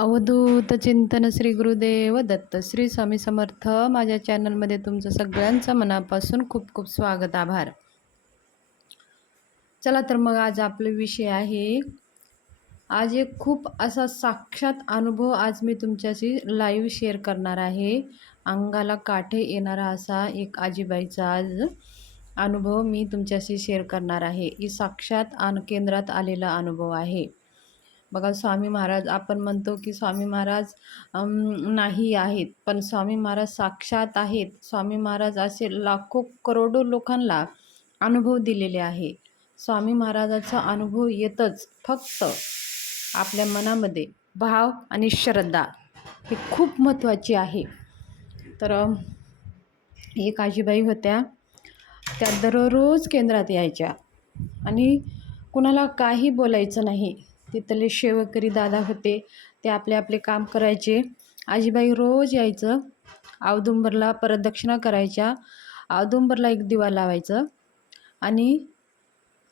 अवधूत चिंतन श्री गुरुदेव दत्त श्री स्वामी समर्थ. माझ्या चॅनलमध्ये तुमचं सगळ्यांचं मनापासून खूप खूप स्वागत, आभार. चला तर मग आज आपला विषय आहे, आज एक खूप असा साक्षात अनुभव आज मी तुमच्याशी लाईव्ह शेअर करणार आहे. अंगाला काटे येणारा असा एक आजीबाईचा आज अनुभव मी तुमच्याशी शेअर करणार आहे. ही साक्षात केंद्रात आलेला अनुभव आहे. बघा, स्वामी महाराज, आपण म्हणतो की स्वामी महाराज नाही आहेत, पण स्वामी महाराज साक्षात आहेत. स्वामी महाराज असे लाखो करोडो लोकांना अनुभव दिलेले आहे. स्वामी महाराजाचा अनुभव येतच, फक्त आपल्या मनामध्ये भाव आणि श्रद्धा हे खूप महत्त्वाची आहे. तर एक आजीबाई होत्या, त्या दररोज केंद्रात यायच्या आणि कुणाला काही बोलायचं नाही. तिथले सेवकरी दादा होते, ते आपले आपले काम करायचे. आजीबाई रोज यायचं, औदुंबरला प्रदक्षिणा करायच्या, औदुंबरला एक दिवा लावायचं आणि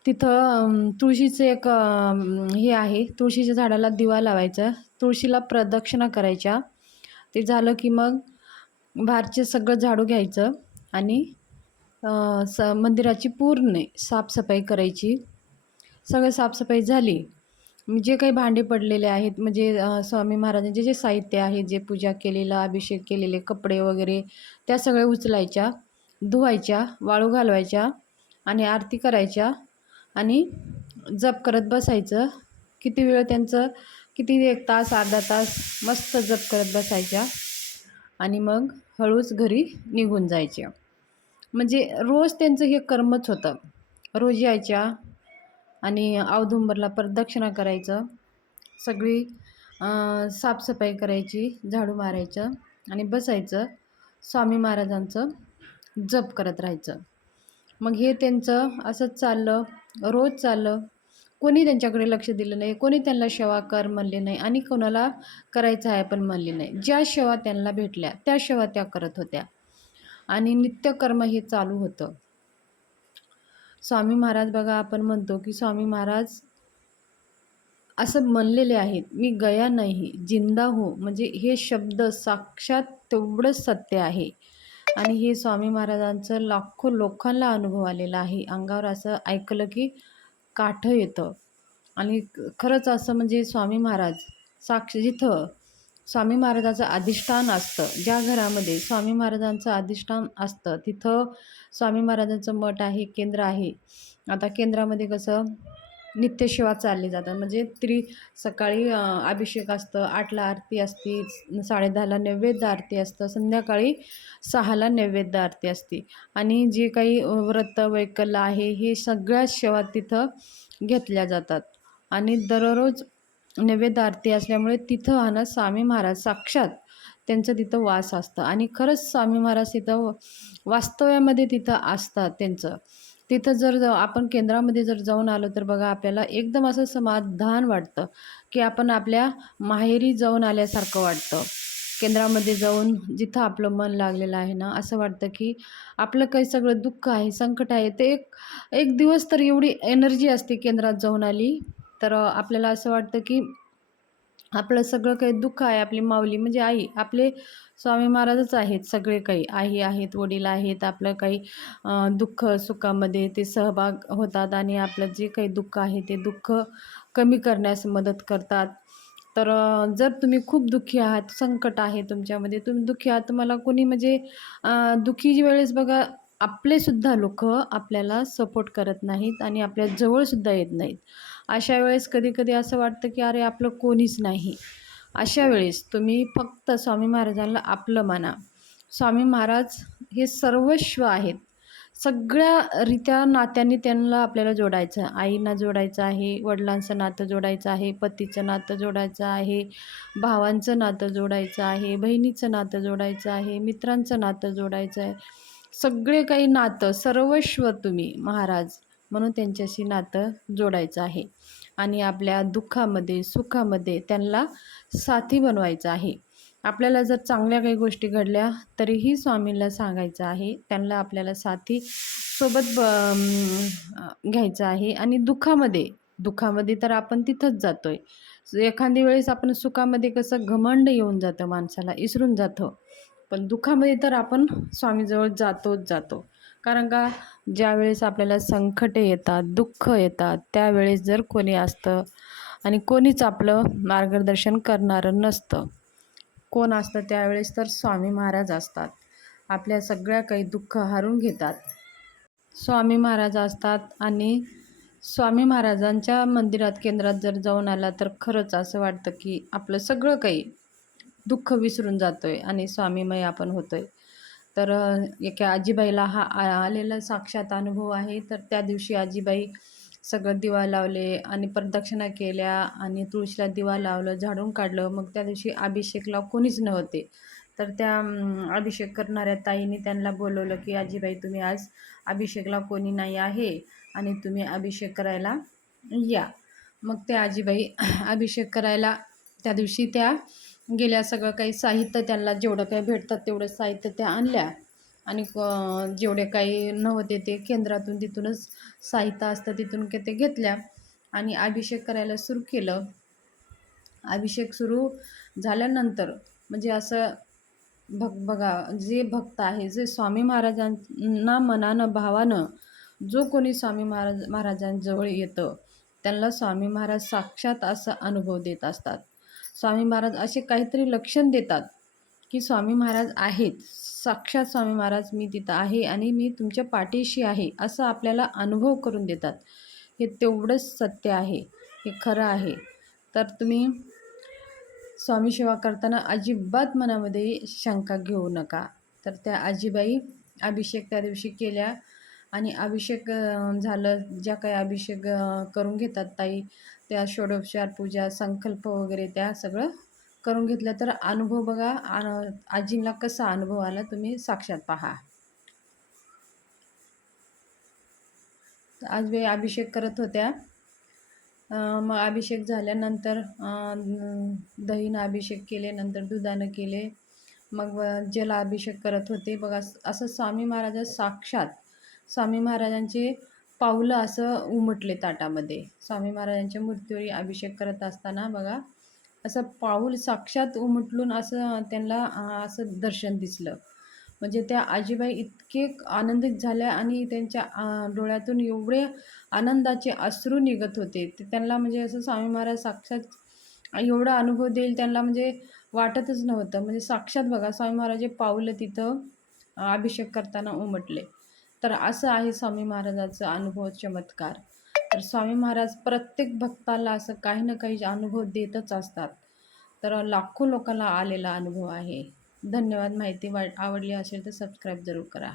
तिथं तुळशीचं एक हे आहे, तुळशीच्या झाडाला दिवा लावायचा, तुळशीला प्रदक्षिणा करायच्या. ते झालं की मग बाहेरचे सगळं झाडू घ्यायचं आणि मंदिराची पूर्ण साफसफाई करायची. सगळं साफसफाई झाली, जे काही भांडे पडलेले आहेत, म्हणजे स्वामी महाराजांचे जे साहित्य आहे, जे पूजा केलेलं, अभिषेक केलेले कपडे वगैरे, त्या सगळ्या उचलायच्या, धुवायच्या, वाळू घालवायच्या आणि आरती करायच्या आणि जप करत बसायचं. किती वेळ त्यांचं, किती 1 तास अर्धा तास मस्त जप करत बसायच्या आणि मग हळूच घरी निघून जायच्या. म्हणजे रोज त्यांचं हे कर्मच होतं. रोज यायच्या आणि औदुंबरला प्रदक्षिणा करायचं, सगळी साफसफाई करायची, झाडू मारायचं आणि बसायचं, स्वामी महाराजांचं जप करत राहायचं. मग हे त्यांचं असंच चाललं, रोज चाललं. कोणी त्यांच्याकडे लक्ष दिलं नाही, कोणी त्यांना सेवा कर म्हणले नाही आणि कोणाला करायचं आहे पण म्हणले नाही. ज्या सेवा त्यांना भेटल्या त्या सेवा त्या करत होत्या आणि नित्यकर्म हे चालू होतं. स्वामी महाराज, बघा, आपण म्हणतो की स्वामी महाराज असं म्हणलेले आहेत, मी गया नाही जिंदा हो. म्हणजे हे शब्द साक्षात तेवढंच सत्य आहे आणि हे स्वामी महाराजांचं लाखो लोकांना अनुभव आलेला आहे. अंगावर असं ऐकलं की काठं येतं आणि खरंच असं म्हणजे स्वामी महाराज जिथं स्वामी महाराजाचं अधिष्ठान असतं, ज्या घरामध्ये स्वामी महाराजांचं अधिष्ठान असतं, तिथं स्वामी महाराजांचं मठ आहे, केंद्र आहे. आता केंद्रामध्ये कसं नित्यसेवा चालली जातात, म्हणजे सकाळी अभिषेक असतं, 8ला आरती असते, 10:30ला नैवेद्य आरती असतं, संध्याकाळी 6ला नैवेद्य आरती असते आणि जे काही व्रत वैकल्य आहे हे सगळ्या सेवा तिथं घेतल्या जातात आणि दररोज नैवेद्य आरती असल्यामुळे तिथं ना स्वामी महाराज साक्षात त्यांचं तिथं वास असतं आणि खरंच स्वामी महाराज तिथं वास्तव्यामध्ये तिथं असतात त्यांचं. तिथं जर आपण केंद्रामध्ये जर जाऊन आलो तर बघा, आपल्याला एकदम असं समाधान वाटतं की आपण आपल्या माहेरी जाऊन आल्यासारखं वाटतं. केंद्रामध्ये जाऊन जिथं आपलं मन लागलेलं आहे ना, असं वाटतं की आपलं काही सगळं दुःख आहे, संकट आहे, ते एक दिवस तर एवढी एनर्जी असते केंद्रात जाऊन आली तर आपल्याला असं वाटतं की आपलं सगळं काही दुःख आहे, आपली माऊली म्हणजे आई, आपले स्वामी महाराजच आहेत. सगळे काही आई आहेत, वडील आहेत, आपलं काही दुःख सुखामध्ये ते सहभाग होतात आणि आपलं जे काही दुःख आहे ते दुःख कमी करण्यास मदत करतात. तर जर तुम्ही खूप दुःखी आहात, संकट आहे तुमच्यामध्ये, तुम्ही दुःखी आहात, तुम्हाला कोणी म्हणजे दुःखी वेळेस बघा, आपलेसुद्धा लोक आपल्याला सपोर्ट करत नाहीत आणि आपल्या जवळसुद्धा येत नाहीत. अशा वेळेस कधी कधी असं वाटतं की अरे, आपलं कोणीच नाही. अशा वेळेस तुम्ही फक्त स्वामी महाराजांना आपलं माना. स्वामी महाराज हे सर्वस्व आहेत. सगळ्या रीत्या नात्यांनी त्यांना आपल्याला जोडायचं आहे. आईंना जोडायचं आहे, वडिलांचं नातं जोडायचं आहे, पतीचं नातं जोडायचं आहे, भावांचं नातं जोडायचं आहे, बहिणीचं नातं जोडायचं आहे, मित्रांचं नातं जोडायचं आहे. सगळे काही नातं सर्वस्व तुम्ही महाराज म्हणून त्यांच्याशी नातं जोडायचं आहे आणि आपल्या दुःखामध्ये सुखामध्ये त्यांना साथी बनवायचं आहे. आपल्याला जर चांगल्या काही गोष्टी घडल्या तरीही स्वामींना सांगायचं आहे, त्यांना आपल्याला साथी सोबत घ्यायचं आहे आणि दुःखामध्ये तर आपण तिथंच जातो आहे. एखादी वेळेस आपण सुखामध्ये कसं घमंड येऊन जातं माणसाला, विसरून जातो. पण दुःखामध्ये तर आपण स्वामीजवळ जातोच जातो. कारण का ज्यावेळेस आपल्याला संकटे येतात, दुःख येतात, त्यावेळेस जर कोणी असतं आणि कोणीच आपलं मार्गदर्शन करणारं नसतं. कोण असतं त्यावेळेस तर स्वामी महाराज असतात. आपल्या सगळ्या काही दुःख हरून घेतात. स्वामी महाराज असतात आणि स्वामी महाराजांच्या मंदिरात, केंद्रात जर जाऊन आला तर खरंच असं वाटतं की आपलं सगळं काही दुःख विसरून जातोय आणि स्वामीमय आपण होतोय. तर एका आजीबाईला हा आलेला साक्षात अनुभव आहे. तर त्या दिवशी आजीबाई सगळं दिवा लावले आणि प्रदक्षिणा केल्या आणि तुळशीला दिवा लावलं, झाडून काढलं. मग त्या दिवशी अभिषेकला कोणीच नव्हते. तर त्या अभिषेक करणाऱ्या ताईंनी त्यांना बोलवलं की आजीबाई तुम्ही आज अभिषेकला कोणी नाही आहे आणि तुम्ही अभिषेक करायला या. मग त्या आजीबाई अभिषेक करायला त्या दिवशी त्या गेल्या. सगळं काही साहित्य त्यांना जेवढं काही भेटतात तेवढं साहित्य त्या आणल्या आणि जेवढे काही नव्हते ते केंद्रातून तिथूनच साहित्य असतं तिथून ते घेतल्या आणि अभिषेक करायला सुरू केलं. अभिषेक सुरू झाल्यानंतर म्हणजे असं बघा जे भक्त आहे, जे स्वामी महाराजांना मनानं भावानं जो कोणी स्वामी महाराजांजवळ येतं त्यांना स्वामी महाराज साक्षात असा अनुभव देत असतात. स्वामी महाराज असे काहीतरी लक्षण देतात की स्वामी महाराज आहेत, साक्षात स्वामी महाराज मी तिथं आहे आणि मी तुमच्या पाठीशी आहे असं आपल्याला अनुभव करून देतात. हे तेवढंच सत्य आहे, हे खरं आहे. तर तुम्ही स्वामी सेवा करताना अजिबात मनामध्ये शंका घेऊ नका. तर त्या आजीबाई अभिषेक त्या दिवशी केल्या आणि अभिषेक झालं. ज्या काही अभिषेक करून घेतात ताई, त्या षोडोपचार पूजा, संकल्प वगैरे त्या सगळं करून घेतलं. तर अनुभव बघा आजींना कसा अनुभव आला तुम्ही साक्षात पहा. आजीबाई अभिषेक करत होत्या. मग अभिषेक झाल्यानंतर दहीनं अभिषेक केले, नंतर दुधानं केले. मग जलाभिषेक करत होते बघा. असं स्वामी महाराज साक्षात स्वामी महाराजांचे पाऊलं असं उमटले ताटामध्ये. स्वामी महाराजांच्या मूर्तीवर अभिषेक करत असताना बघा असं पाऊल साक्षात उमटून असं त्यांना असं दर्शन दिसलं. म्हणजे त्या आजीबाई इतके आनंदित झाल्या आणि त्यांच्या डोळ्यातून एवढे आनंदाचे अश्रू निघत होते. ते त्यांना म्हणजे असं स्वामी महाराज साक्षात एवढा अनुभव देईल त्यांना म्हणजे वाटतच नव्हतं. म्हणजे साक्षात बघा स्वामी महाराज पाऊलं तिथं अभिषेक करताना उमटले. तर असं आहे स्वामी महाराजांचा अनुभव चमत्कार. तर स्वामी महाराज प्रत्येक भक्ताला असं काही ना काही अनुभव देतच असतात. तर लाखो लोकांना आलेला अनुभव आहे. धन्यवाद. माहिती आवडली असेल तर सबस्क्राईब जरूर करा.